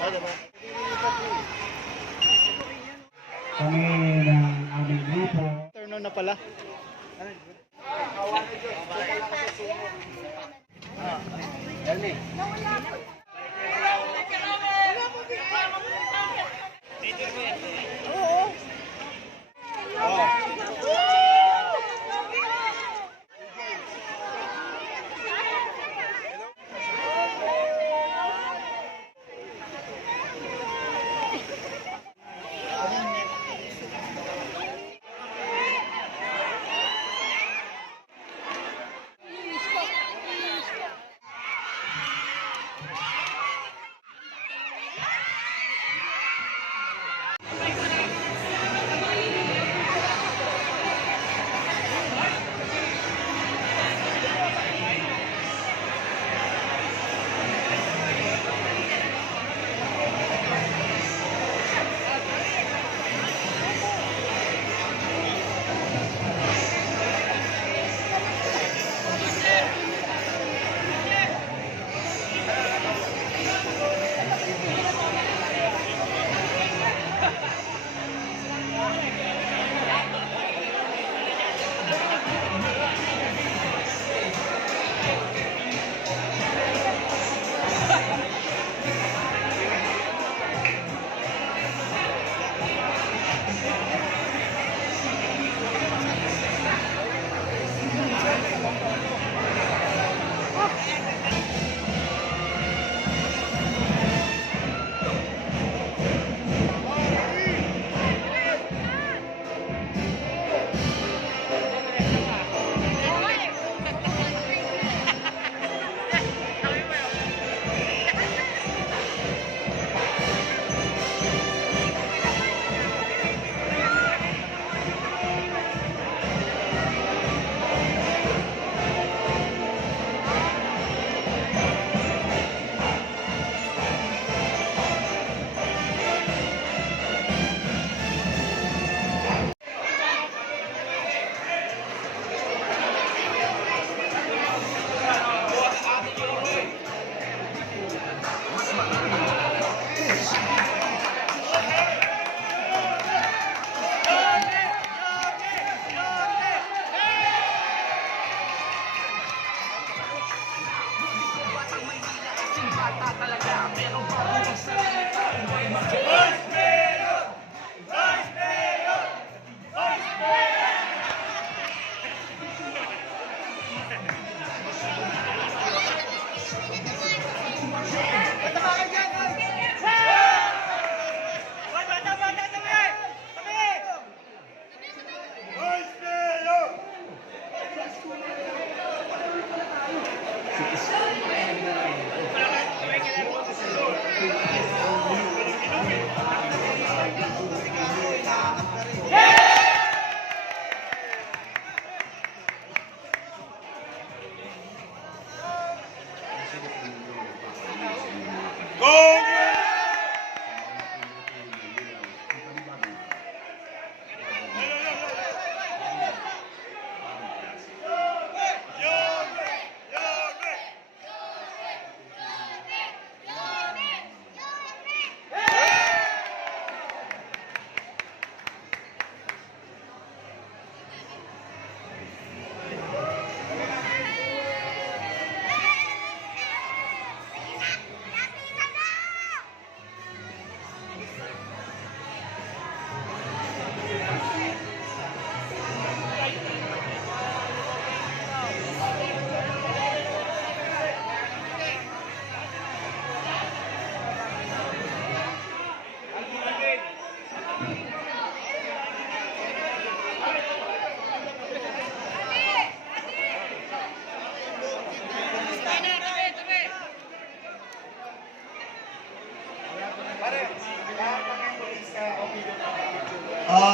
Kami ng aming grupo. Turn on na pala.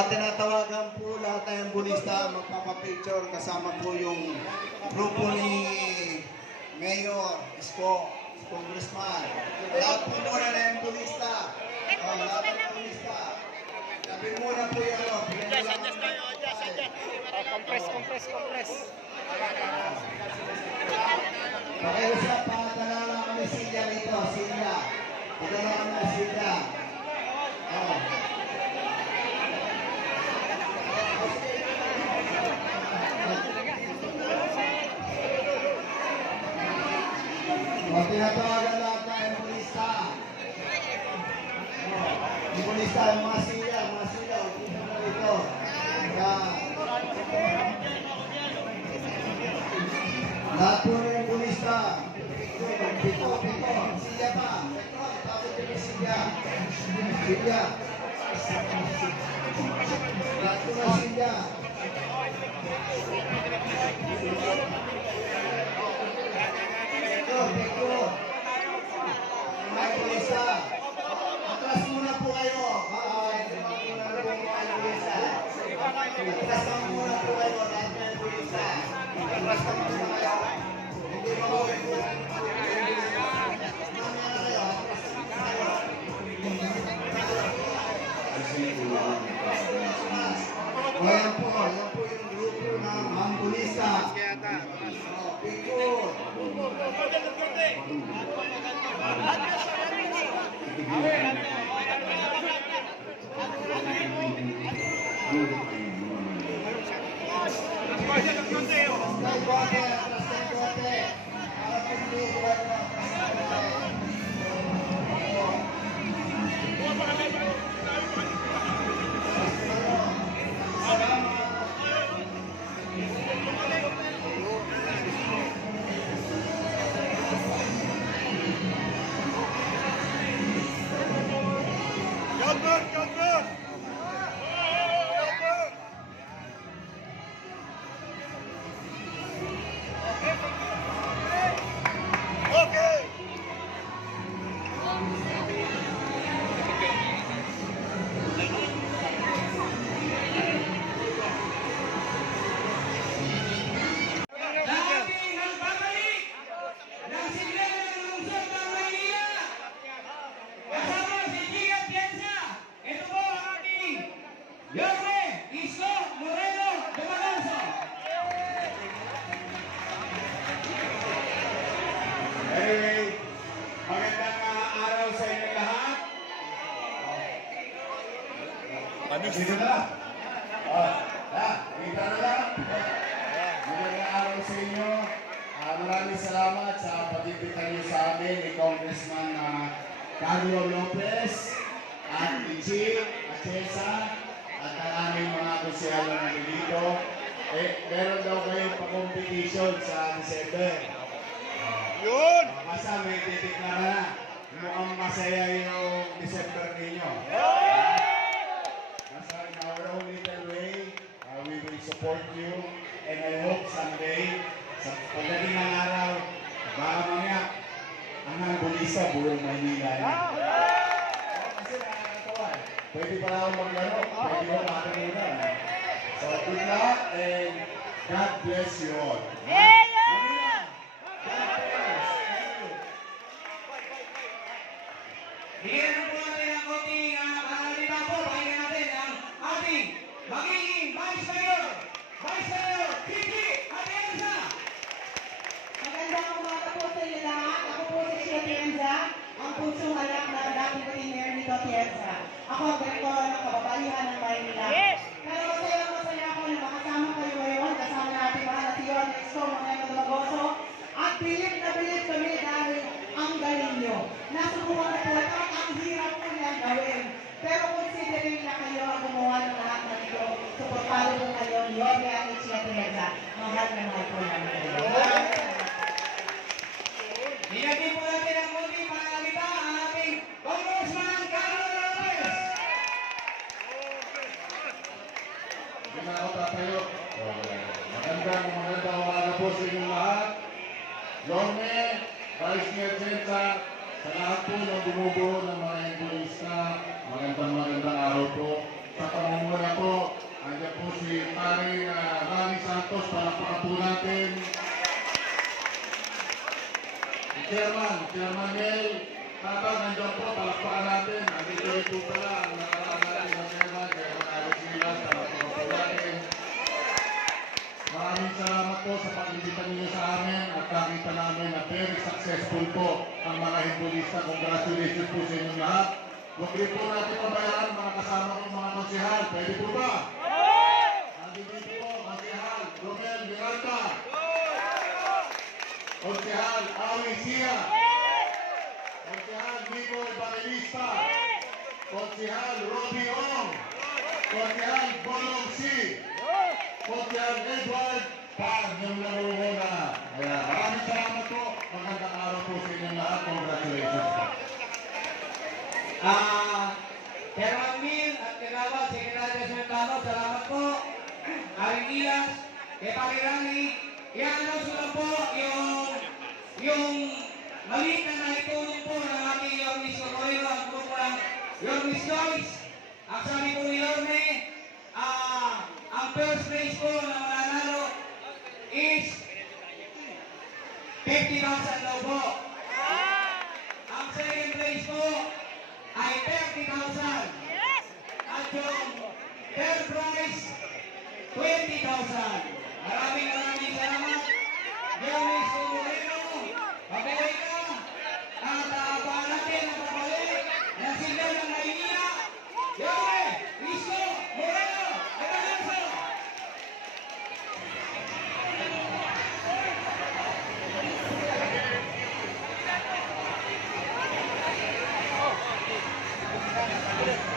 Tinatawagan po lahat ng bulista magpapapicture kasama po yung grupo ni Mayor Isko, Congressman. Lahat po muna na yung bulista. Lahat ng bulista. Sabi muna po yung ano. Adjust tayo, adjust. Compress. Pakiusap, patalala kami sila rito, sila. Padala mo sila. Oh. O, tinatawagan lahat na embolista. Embolista, yung mga sila, upo na rito. Yan. Lahat po na embolista. Pito. Silya pa. Petro, tapos yung silya. Silya. Lahat po na silya. Petro. Mga embolista. Atras muna po kayo. Atras muna po kayo. Lahat na embolista. Atras muna kayo. Hindi mauwi po. Yan po yung grupo ng ambulista. Picture. Anyway, magandang araw sa inyo lahat. Dito na lang. Kita na lang. Magandang araw sa inyo. Maraming salamat sa pag-ibigay niyo sa amin ni Congressman Carlo Lopez at Ichi, Achesa, at ang aming mga konsehalo na dito. Meron daw kayong pa-competition sa December. Yun! Basta may titiklara na. Mukhang masaya yung December ninyo. Basta in our own little way, we will support you. And I hope someday, sa pagdating ng araw, baka mamaya, ang ambulista, buong Maynila. Kasi nakakatawa eh. Pwede pala akong maglaro. Pwede ko makakunan. So good luck and God bless you all. Bigyan na po natin ang konting pangalita po. Pakinggan natin ang ating magiging Vice Mayor, Kiki Atienza. Magandang umaga po sa inyo lahat. Ako po si Shia Atienza, ang pusong anak ng dating Mayor Nico Atienza. Ako ang direktor ng Kababaihan ng Maynila. Pero masaya ako na makasama kayo ngayon. Kasama natin mga natiyon, Exco, mga Magoso. At bilib na bilib kami dahil ang galing nyo. Nasubukan ko po ito, ang hirap po niyang gawin. Pero considering na kayo ang gumawa ng lahat ng ito, suportado po kayo ni Yorme at Shia Atienza. Mahal na mahal po namin kayo. Bigyan din po natin ang konting pangalita ang ating Congressman Carlo Lopez. Hindi na ako tatayo. Magandang umaga po sa inyong lahat. Yorme, Vice Mayor Jensa, sa lahat po ng bumubuo ng mga embolista, magandang araw po. Sa pamumuna po, andyan po si Rani Santos, palakpakan po natin. Chairman Mel, Tatang, nandiyan po, palakpakan natin. Andito rin po pala ang nakaraan natin ng Chairman Alex Milan, palakpakan po natin. Mga Maraming salamat po sa pag-imbita ninyo sa amin at nakita namin na very successful po ang mga Hindulista. Congratulations po sa inyong lahat. Huwag rin po natin pabayaan mga kasama kong mga konsehal. Pwede po ba? Nandito po, konsehal Romel Miranda. Konsehal Awi Sia. Konsehal Nico Evangelista. Konsehal Robbie Ong. Konsehal Bolong C. Konsehal Edward Pan, yung namumuna. Kaya maraming salamat po. Magandang araw po sa inyong lahat. Congratulations po. Chairman Min at Kagawa, Secretary Sementano, salamat po. Aring Ilas, kay Pakirani, i-announce lang po yung maliit na naitulong po ng ating Yormis Cocorero, ang grupo ng Yormis Joyce. Ang sabi po ni Yorme, ang first place po na mananalo is 50,000 daw po. Ang second place po ay 30,000. At yung third prize, 20,000. Maraming salamat. Yormes Cocorero, mabuhay ka. At abangan natin ang pagbalik ng signal ng Maynila. Yorme, Isko, Moreno, Evangelista. Thank you.